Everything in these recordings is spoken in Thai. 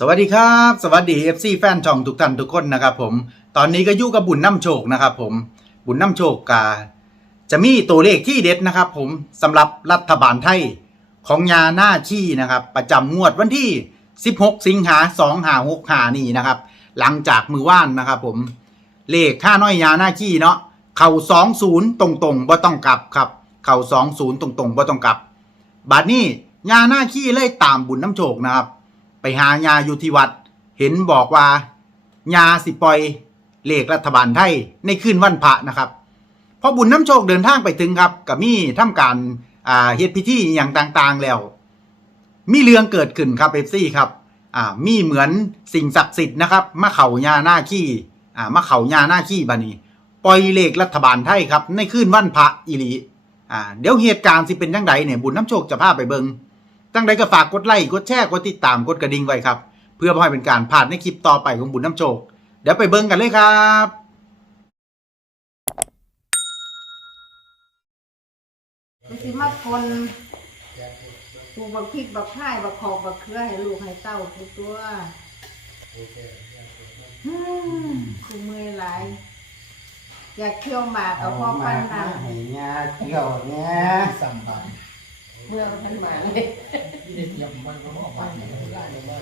สวัสดีครับ สวัสดี FC แฟนช่องทุกท่านทุกคนนะครับผมตอนนี้ก็อยู่กับบุญน้ำโชคนะครับผมบุญน้ำโชคกาจะมีตัวเลขที่เด็ดนะครับผมสำหรับรัฐบาลไทยของยาหน้าขี้นะครับ ประจำงวดวันที่ 16 สิงหา2หา6หานี่นะครับ หลังจากมือว่านนะครับผมเลขค่าน้อยยาหน้าขี้เนาะเข่า20 ตรงๆบ่ต้องกลับครับ เข่า20 ตรงๆบ่ต้องกลับบัดนี้ยาหน้าขี้เลยตามบุญน้ำโชคนะครับ ไปหายาอยู่ที่วัด เห็นบอกว่ายาสิปล่อยเลขรัฐบาลไทยในคืนวันพระนะครับพอบุญน้ำโชคเดินทางไปถึงครับกับมีทำการอ่าเฮ็ดพิธีอย่างต่างๆแล้ว มีเรื่องเกิดขึ้นครับเอฟซี่ครับอ่ามีเหมือนสิ่งศักดิ์สิทธิ์นะครับมาเข่ายาหน้าขี้อ่ามาเข่ายาหน้าขี้บานี้ปล่อยเลขรัฐบาลไทยครับในคืนวันพระอีหลีอ่าเดี๋ยวเหตุการณ์สิเป็นยังไงเนี่ยบุญน้ำโชคจะพาไปเบิง ตั้งใดก็ฝากกดไลค์กดแชร์กดติดตามกดกระดิ่งไว้ครับ เพื่อไม่ให้เป็นการพลาดในคลิปต่อไปของบุญน้ำโชค เดี๋ยวไปเบิ่งกันเลยครับก็สิมาคนปลูกบักพริกบักพายบักขอบบักเขือให้ลูกให้เต้าทุกตัวอืมกูเมื่อยหลายอยากเคี่ยวหมากกับพ่อปั้นน้ให้ยาเที่ยวเนี่ยสั่งบานำ เมื่อมันหมาเลยที่ได้เตรียมไว้ก็บอกว่าเนี่ยได้เลยว่า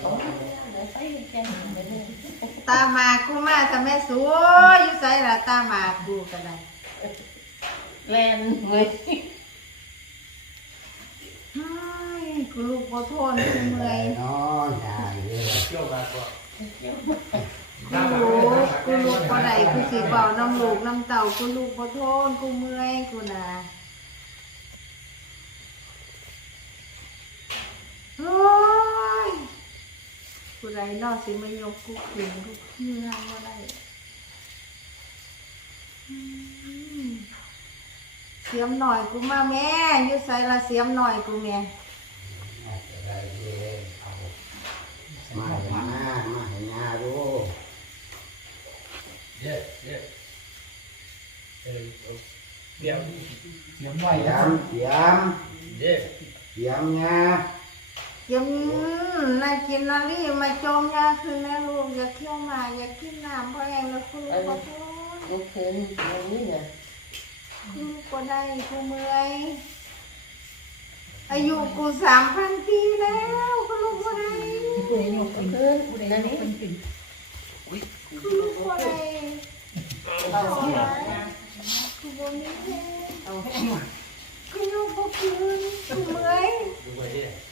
ตาหมากกูมาแต่แม่สวยอยู่ใส่ละตาหมากกูกันเลยแลนเงยเฮ้ยกูลูกบ่ทนกูเมื่อยนอนยาเลยเที่ยวกันก็กูลูกกูลูกบ่ได้กูสิเบาน้ำลูกน้ำเต่ากูลูกบ่ทนกูเมื่อยกูน่ะ โอ้ยผู้ใดนอกสิมายกกูขึ้นกูเมื่อยบ่ได้อืมเสียมหน่อยกูมาแม่อยู่ใส่ละเสียมหน่อยกูแม่อะไรเด้เอามาให้มามาให้ยาดูเย้เย้เออเดี๋ยวเตรียมไว้เสียนะมเสียมเย้เสียมยา ยังน่ากินนาลีมาจมยาคืนนะลูกอย่าเคี่ยวหมาอย่ากินน้ำเพราะแองแล้วคุณลูกขอโทษลูกคืนอย่างนี้เนี่ยคุณลูกก็ได้กูเมื่อยอายุกูสามพันปีแล้วคุณลูกก็ได้คืนคืนนั่นนี่คุณลูกก็ได้เอาคุณบ่มีแรงคุณลูกก็คืนกูเมื่อยดูไว้เย้ยาตัวยาตัวยาตัวเขียนเขียนเขียนซื้อเลยเสียมเอาเสียมมาให้ยาดูเฮ้ยกูเท่าไรกูก็อยากมาเบิ่งแล้วเต้ากูนะเสีย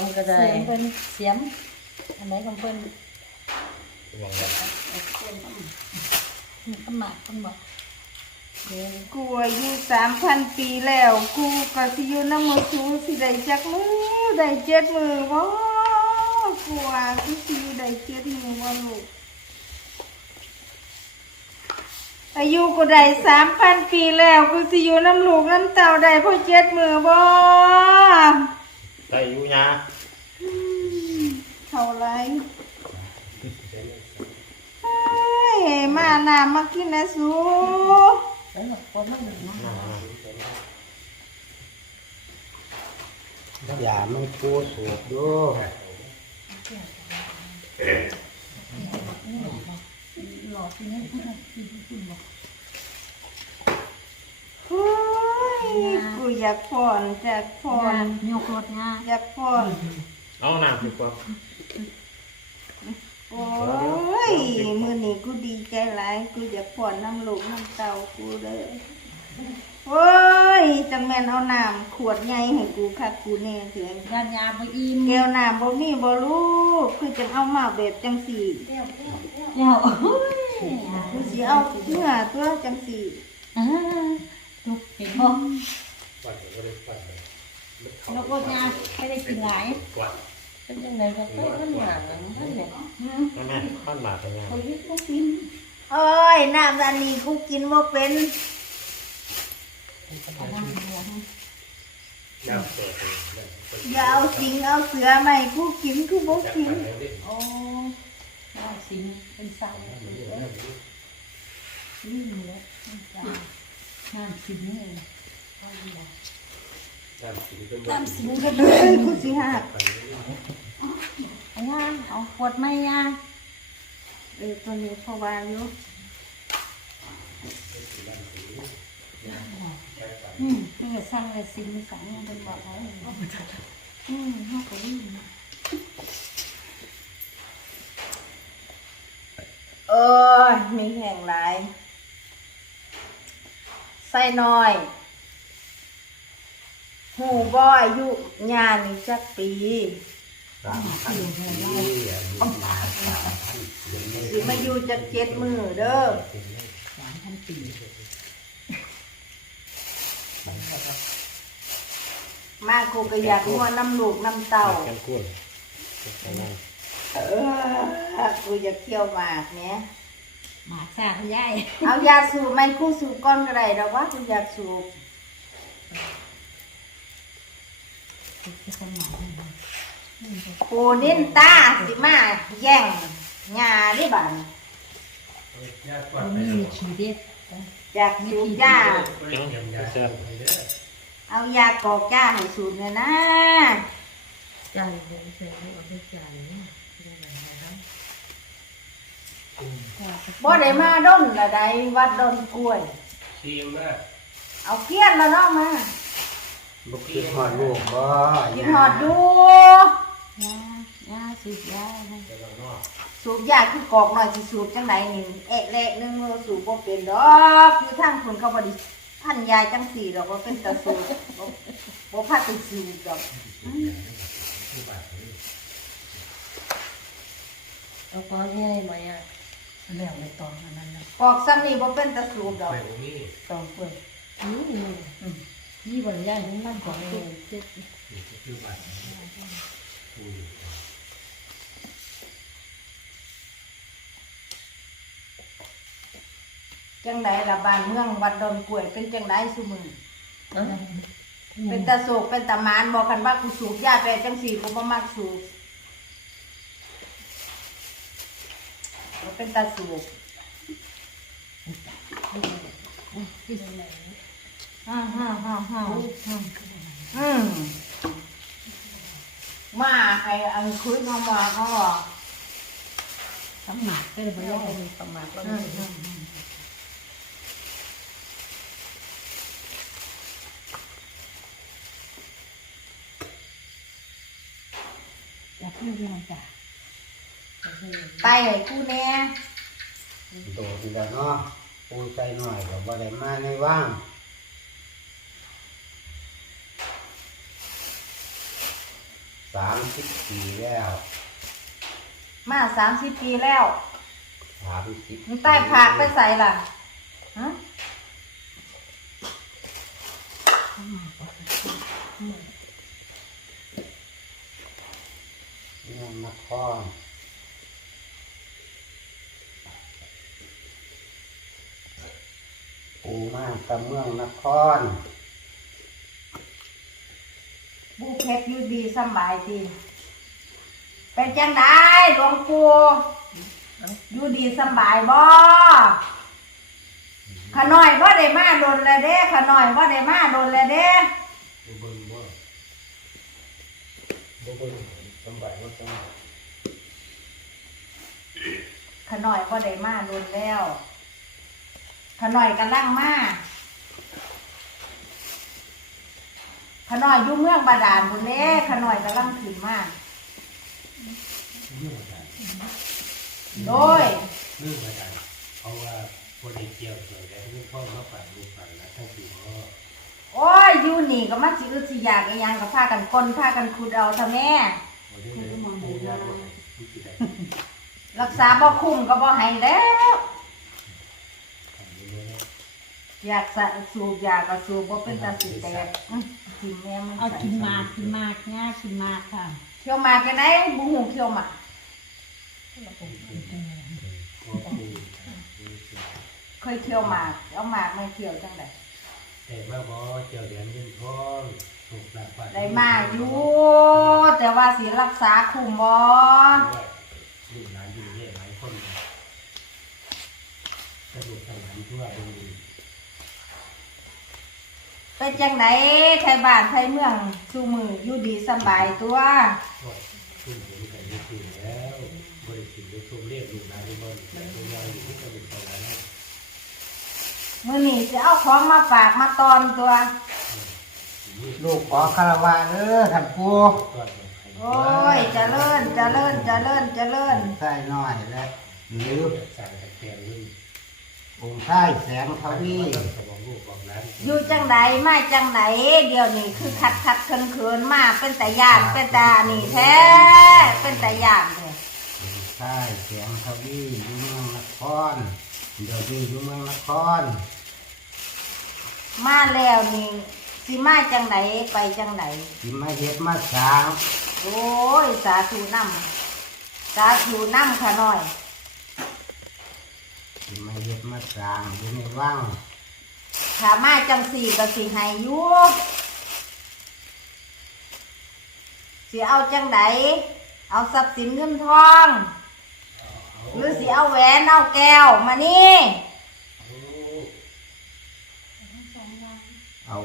มก็ได้เพิ่นเสียมอันไหนของเพิ่นหวังว่าก็หมา กเพิ่นบอกกูอายุสามพันปีแล้ว กูก็สิอยู่น้ำมือสูสิได้จักมือได้เจ็ดมือบ่กูว่ากูสิอยู่ได้เจ็ดมือบ่ลูกอายุกูได้สามพันปีแล้วกูสิอยู่น้ำลูกน้ำเต่าได้พอเจ็ดมือบ่ได้อยู่ยาอืมเท่าไรเฮ้ยมาน้ำมากินนะสู แล้วคนมันนะยาไม่กูสูบดูหลอดที่นี่เฮ้ยกูอยากผ่อนจากผ่อนยกรถงาอยากผ่อนเอาหน้ำดีกว่า โอ้ยมือนี้กูดีใจหลายกูอยากผ่อนน้ำลูกน้ำเต่ากูเลยโอ้ยจังแม่นเอาน้ำขวดใหญ่ให้กูค่ะกูแน่เสียงยานยาบ่อิ่มแก้วน้ำบ่มีบ่ลูกคือจังเอามาแบบจังสี่เจ้าโอ้ยกูสิเอาเนื้อตัวจังสี่อ่าทุกเห็นบ่ปัดก็ได้ปัดเลยยกรถงาไม่ได้กินหลายปัด เป็นจังไดก็เพิ่นมันหมากมันเนี่ยแม่ข้านมาเป็นยังคู่กินโอ้ยน้ำอันนี้กูกินบ่าเป็นอาวเองอย่าเอาสิงเอาเสือใหม่กูกินกูบ่จับกินไปแล้วดิโอ้น่าสิงเป็นสาวนี่นี่แหละน้ำสิงเลย เอาดีละน้ำสีเป็นน้ำสิงก็เอ้ยกูสิหักเอาย่าเอาขวดไม่ย่าเออตัวนี้พราะว่าอยู่อืมเพื่อสร้างเลยสิงสังเป็นบอกเขาอืมเขาก็วิ่งเออมีแห่งหลายใส่น้อย หูบ่อายุญานี่จักปีสามพันปีอายุมาสามพันปีเลยสิมาอยู่จักเจ็ดมือเด้อสามพันปีมากูก็อยากงัวน้ำลูกน้ำเต่ากันกุ้นเออกูอยากเที่ยวหมากเนี่ยหมาซาคุณยายเอายาสูบไหมกูสูบก้อนก็ได้ดอกว่ากูอยากสูบ จะสมองปูนินตาสิมาแย่งงาดิบันยาปวดไปนี่แล้วชีเด็ดอยากสูบยาเดี๋ยวยาเสียไปเด้อเอายากอกยาให้สูบเนี่ยนะใจเลยใจเลยเอาไปใจเนี่ยได้ไหมครับบ่ได้มาด้นละใดวัดดอนกล้วยซีมมากเอาเกี้ยนมาเนาะมา บุกคิดหอดลูกบ่กินหอดอยู่ยายาสูบยาให้แต่เรานอกสูบยาคือกอกหน่อยสิสูบจังไหนนี่เอะและนึงสูบบ่เป็นดอกอยู่ทางคนเขาบ่ได้พันยาจังสี่ดอกว่าเป็นตะสูบบ่บ่พาไปสูบดอกเอาก้อนใหญ่ไหมอะแล้วในตอนนั้นนะกอกซ้ำนี่บ่เป็นตะสูบดอก ไปตรงนี้ตอนเปิดนี่ นี่บริยายนั่นของเลยเจ็ดนี่คือบัตรอืมจังไหนละบ้านเมืองวัดดอนกล้วยเป็นจังไหนซุมือเป็เป็นตะโศกเป็นตะมานบอกกันว่ากูสูบยาไปจังสี่กูบ่มักสูบเป็นตาสูบ ฮ่าฮ่าฮ่าฮ่าอืมมาให้อันคุยเข้ามาเขาบอกสมัครเป็นบริยายมีสมัครแล้วอืมอืมอยากให้ดีมันจ้ะไปให้กูแน่โดดอีกแล้วเนาะปูใจหน่อยก็บ่ได้มาในว่าง สามสิบปีแล้วมาสามสิบปีแล้วสามสิบมึงใต้ผากไปใส่ล่ะฮะเมืองนครปูมาตะเมืองนคร บูเพชรอยู่ดีสบายดีเป็นจังไดหลวงปู่อยู่ดีสบายบ่ขน้อยบ่ได้มาโดนแล้วเด้ขน้อยบ่ได้มาโดนแล้วเด้บ่เบิ่งบ่บ่เบิ่งสบายว่สบายขน้อยบ่ได้มาโดนแล้วขน้อยกำลังมา ขน้อยยู่งเมืองบาดาลพุ่นเด้ขน้อยกำลังขึ้นมากโดยเรื่องอาจารเพราะว่าพอได้เกี่ยวเลยแล้วที่พ่อมาฝันลูกฝันนะทั้งสี่พ่อโอ้ยอยู่นี่ก็มาสิอึดสิอยากอีหยังก็พากันคนพากันขุดเอาเท่าแม่ วันนี้เลยปูยาบ่ที่สิได้รักษาบ่คุ้มก็บ่ให้แล้ว อยากสะสูบยาก็สูบบ่เป็นตาสิแตกอื้อกินแม่มันเอากินมากกินมากง่ายกินมากค่ะเคี่ยวหมากจังได๋บ่ฮู้เคี่ยวหมากก็ปูเคยเคี่ยวหมากเอาหมากมาเคี่ยวจังได๋แต่มาบ่เจ้าเหรียญเงินทองฮถูกหลักว่าได้มาอยู่แต่ว่าสิรักษาคุมบ่ลูกหลานอยู่เนี่ยหลายคนนะกระดูกสังหารทั่วดวงดี เป็นจังไดไทยบ้านไทยเมืองชูมืออยู่ดีสำบายตัวก็ขึ้นถึงกันได้ทีแล้วบริสุทธิ์ได้ชมเรียกลูกหลานที่บ้านแต่ตัวเราอยู่ที่กระดูกสังหารนั่นมื้อนี้สิเอาของมาฝากมาตอนตัวลูกขอคารวะเด้อท่านปู่ก้อนของใครโอ้ยเจริญเจริญเจริญเจริญใส่น้อยและหรือสั่งแต่แกงรุ่นองค์ใต้แสงทวีสมอง ลูกของร้านอยู่จังไดมาจังไดเดี๋ยวนี้คือคัดคัดเคินเคินมาเป็นแต่ย่านเป็นตานี่แท้เป็นแต่ย่านเลยองค์ใต้แสงทวีอยู่เมืองนครเดี๋ยวนี้อยู่เมืองนคร มาแล้วนี่สิมาจังไดไปจังไดสิมาเฮ็ดมาสร้างโอ้ยสาธุนำสาธุนำค่ะน้อยสิมาเฮ็ดมาสร้างอยู่ในวัง ถ้ามาจังสี่ก็สิให้อยู่สิเอาจังไดเอาทรัพย์สินเงินทอง หรือสิเอาแหวนเอาแก้วมานี่เอา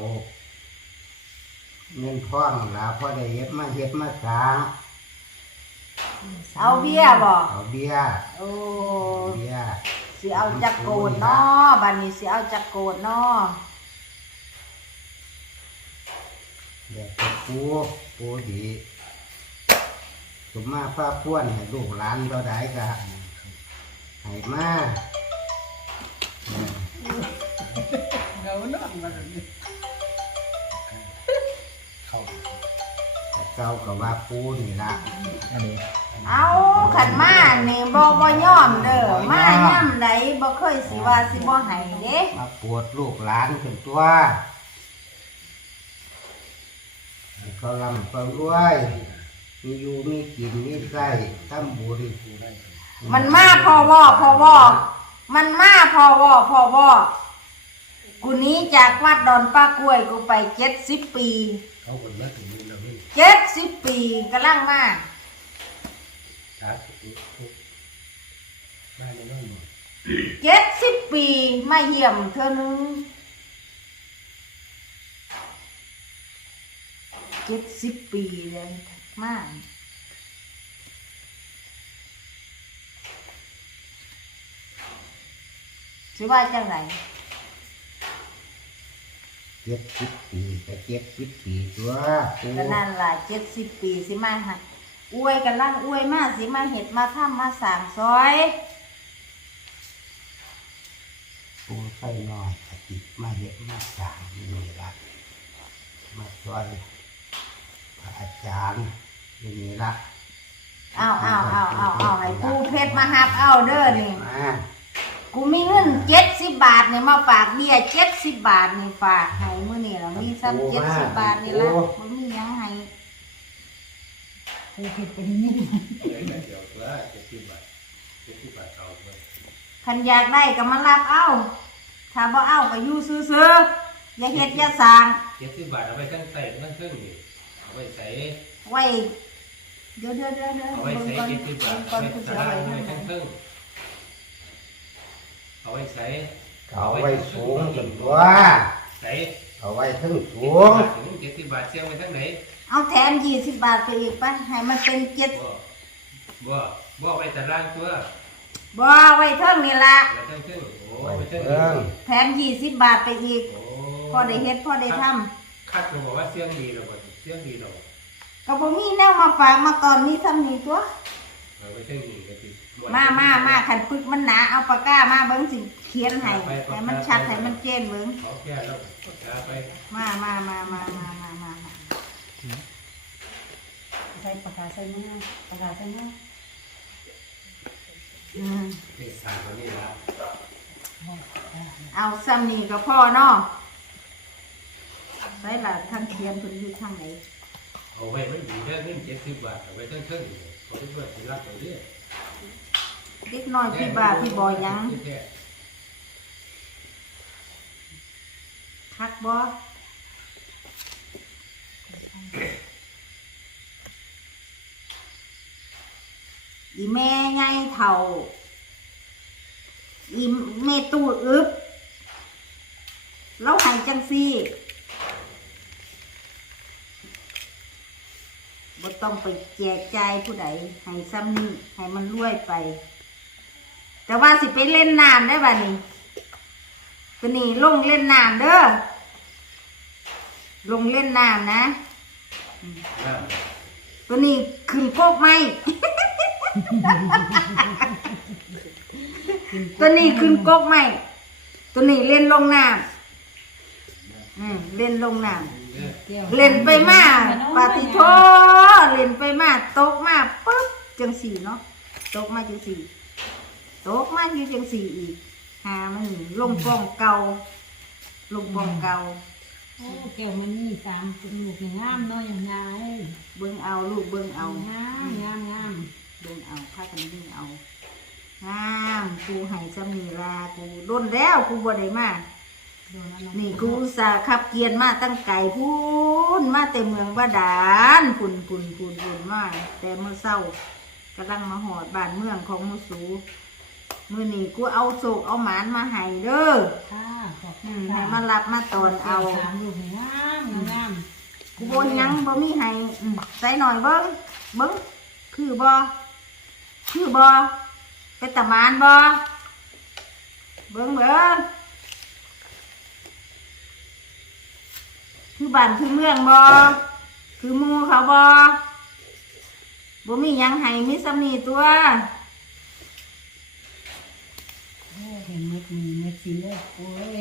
เงินทองลาพอได้เฮ็ดมาเฮ็ดมาสร้างเอาเบี้ยบ่เอาเบี้ยโอ้เบี้ย สิเอาจักโกดเนาะบัดนี้สิเอาจักโกดเนาะเดี๋ยวจะปูปูดีสมมาฟ้าพ้วนให้ลูกหลานเราได้กะให้มาเออเข้าแต่เจ้ากับว่าปูนี่ละอันนี้ เอา ขันมานี่บ่บ่ยอมเด้อมาย่ำใดบ่เคยสิว่าสิบ่ให้เด้มาปวดลูกหลานขึ้นตัวให้เขาลำเขารวยมีอยู่มีกินมีใส่ทำบุญมันมาพอวอพอวอมันมาพอวอพอวอกูหนี้จากวัดดอนป้ากล้วยกูไปเจ็ดสิบปี เขาคนมาถึงมือเราไม่ เจ็ดสิบปีกำลังมาชาร์จทุกบ้านในน้องหมด เจ็ดสิบปีมาเยี่ยมเธอนึงเจ็ดสิบปีเลยมาสิว่าจังไรเจ็ดสิบปีแต่เจ็ดสิบปีตัวปูก็นั่นล่ะเจ็ดสิบปีสิมาหัก อวยกันลังอวยมาสิมาเห็ดมาทำมาสร้างซอยปูใส่น้อยอาทิตย์มาเห็ดมาสร้างนี่ละมาช่วยพระอาจารย์นี่ละเอาเอาเอาเอาเอาให้กูเพชรมาหับเอาเด้อนี่มากูมีเงินเจ็ดสิบบาทนี่มาฝากเบี้ยเจ็ดสิบบาทนี่ฝากให้มื้อนี่ล่ะมีซ้ำเจ็ดสิบบาทนี่ละมันมีหยังให้ เฮ็ดเป็นนี่เดี๋ยวเดี๋ยวตัวเจ็ดสิบบาทเจ็ดสิบบาทเอาไปคันอยากได้ก็มารับเอาถ้าบ่เอาก็อยู่ซื่อๆอย่าเฮ็ดอย่าสร้างเจ็ดสิบบาทเอาไปทั้งใส่ทั้งเครื่องนี่เอาไปใส่ไว้เดี๋ยวเดี๋ยวเดี๋ยวเดี๋ยวเอาไว้เบิ่งใส่ก่อนเจ็ดสิบบาเบิ่ทงเอาก่อนไว้กูสิตาเอารางไว้เอาไว้ทางทั้งไหนเครื่องเอาไว้ใส่เอาไว้สูงจนตัวใส่เอาไว้ถึงสูงถึงเจ็ดสิบบาทเสียงไปทั้งไหน เอาแถมยี่สิบบาทไปอีกไปให้มันเป็นเจ็ดบ่บ่บ่เอาไว้ตารางตัวบ่ไว้เท่งนี่ละไว้ทั้งเครื่องโอ้ไว้ไว้ทั้งเพิ่งแถมยี่สิบบาทไปอีก โอ้พอได้เฮ็ดพอได้ทคัดก็บอกว่าเสียงดีหรอกเสียงดีหรอกำก็บ่มีแนวมาฝากมาตอนนี้ทำนี่ตัว เอาไว้ทั้งนี้ก็สิมามามาขันปึกมันหนาเอาปากกามาเบิ้งสิเขียนให้ให้มันชัดให้มันเจนเบิ้งเอาแค่แล้วเอาไปมามามามามามามามา ใส่ปากกาใส่มือปากกาใส่มืออืมเด็กสามคนนี้ละเอาซ้ำนี่ก็พ่อเนาะใส่ละทางเขียนเพิ่นอยู่ทางไหนเอาไว้มันดีแค่เงินเจ็ดสิบบาทเอาไว้ทั้งเครื่องเขาจะช่วยสิรับตัวเรื่อยเด็กน้อยพี่บาพี่บอยหยังคักบ่ อีแม่ไงเท่า อีเมตูอึบเราใหายจังซี่บ่ต้องไปแจกจ่ายผู้ใดให้ซ้ำนี่ให้มันรวยไป แต่ว่าสิไปเล่นน้ำได้บ่านี่ตัวนี้ลงเล่นน้ำเด้อลงเล่นน้ำนะ ตัวนี้ขึ้นโคกไหม ตัวนี้ขึ้นโกกไหม ตัวนี้เล่นลงน้ำอืมเล่นลงน้ำเล่นไปมาปาติโทเล่นไปมาตกมาปุ๊บจังสี่เนาะตกมาจังสี่ตกมาอยู่จังสี่อีกหามันลงปล่องเก่าลงปล่องเก่า โอ้แก้วมันนี่สามเป็นลูกงามเนาะอย่างไงเบิ่งเอาลูกเบิ่งเอางามงามงามเบิ่งเอาพากันเบิ่งเอางามกูให้สมีลากูด้นแล้วกูบ่ได้มาโดนแล้วนี่กูอุตสาห์ขับเกียนมาตั้งไก่พูนมาแต่เมืองบาดาลพุ่นพุ่นพุ่นพุ่นมาแต่เมื่อเศร้ากำลังมาหอดบ้านเมืองของมุสู มือนี่กูเอาโศกเอาหมานมาให้เด้อค่ะขอบคุอืณมค่ะให้มารับมาตอนเอาสามลูกงามงามกูบนยังบ่มีให้อืมใส่หน่อยเบิ้งเบิ้งคือบ่คือบ่เป็นตะหมานบ่เบิ้งเบิ้งคือบ้านคือเมืองบ่คือหมู่เขาบ่บ่มีหยังให้มีสำนีตัว โอ้เห็นเม็ดมีเม็ดสีเลยโอ้ย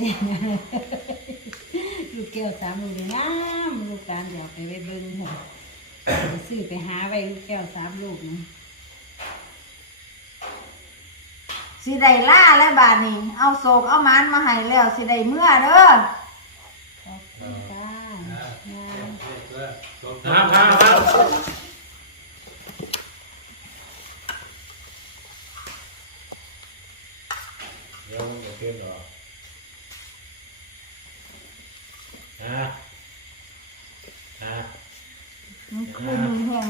ลูกแก้วสามลูกเลยงามลูกการเดี๋ยวไปไว้เบิ้งเถอะไปซื้อไปหาไว้ลูกแก้วสามลูกนะสิได้ล่าแล้วบาดนี้ เอาโศกเอาหมานมาให้แล้ว สิได้เมื่อเด้อขอบคุณค่ะงามครับครับครับ เต้นหรอฮะฮะมั